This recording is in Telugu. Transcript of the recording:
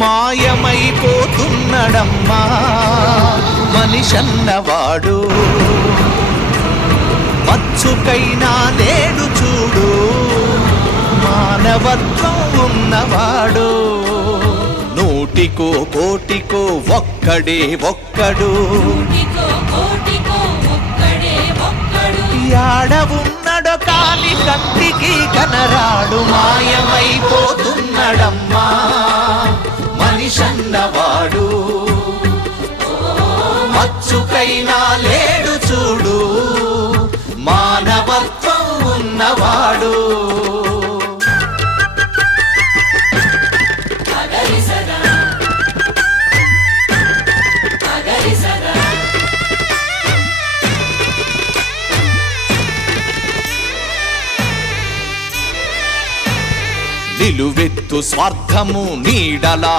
మాయమైపోతున్నడమ్మా మనిషన్నవాడు. మచ్చుకైనా లేడు చూడు మానవత్వం ఉన్నవాడు. నూటికో కోటికో ఒక్కడే ఒక్కడు, యాడ ఉన్నడో కాని కంటికి కనరాడు. మాయమైపోతున్నడమ్మా మనిషన్నవాడు. మచ్చుకైనా లేడు చూడు మానవత్వం ఉన్నవాడు. నిలువెత్తు స్వార్థము నీడలా